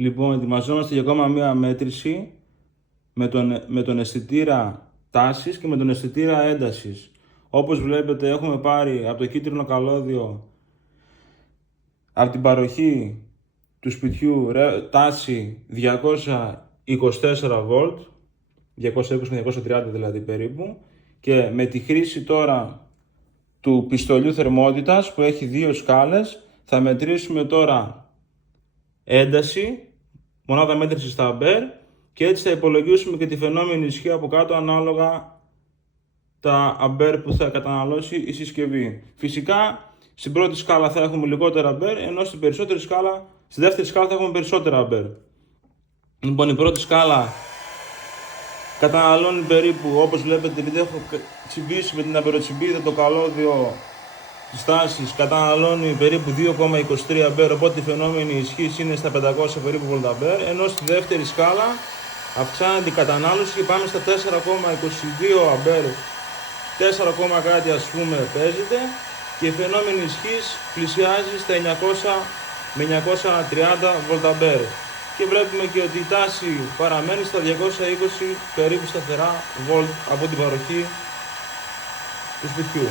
Λοιπόν, ετοιμαζόμαστε για ακόμα μία μέτρηση με τον αισθητήρα τάσης και με τον αισθητήρα έντασης. Όπως βλέπετε, έχουμε πάρει από το κίτρινο καλώδιο, από την παροχή του σπιτιού, τάση 224 βολτ, 220 με 230 δηλαδή περίπου, και με τη χρήση τώρα του πιστολιού θερμότητας που έχει δύο σκάλες θα μετρήσουμε τώρα ένταση, μονάδα μέτρησης στα αμπέρ, και έτσι θα υπολογίσουμε και τη φαινόμενη ισχύ από κάτω ανάλογα τα αμπέρ που θα καταναλώσει η συσκευή. Φυσικά στην πρώτη σκάλα θα έχουμε λιγότερα αμπέρ, ενώ στη δεύτερη σκάλα θα έχουμε περισσότερα αμπέρ. Λοιπόν, η πρώτη σκάλα καταναλώνει περίπου, όπως βλέπετε, επειδή έχω τσιμπήσει με την αμπεροτσιμπίδα το καλώδιο της τάσης, καταναλώνει περίπου 2,23 αμπέρ, οπότε η φαινόμενη ισχύς είναι στα 500 περίπου βολταμπέρ, ενώ στη δεύτερη σκάλα αυξάνεται η κατανάλωση και πάμε στα 4,22 αμπέρ, 4, κάτι ας πούμε παίζεται, και η φαινόμενη ισχύς πλησιάζει στα 900 με 930 βολταμπέρ. Και βλέπουμε και ότι η τάση παραμένει στα 220 περίπου σταθερά βολτ από την παροχή του σπιτιού.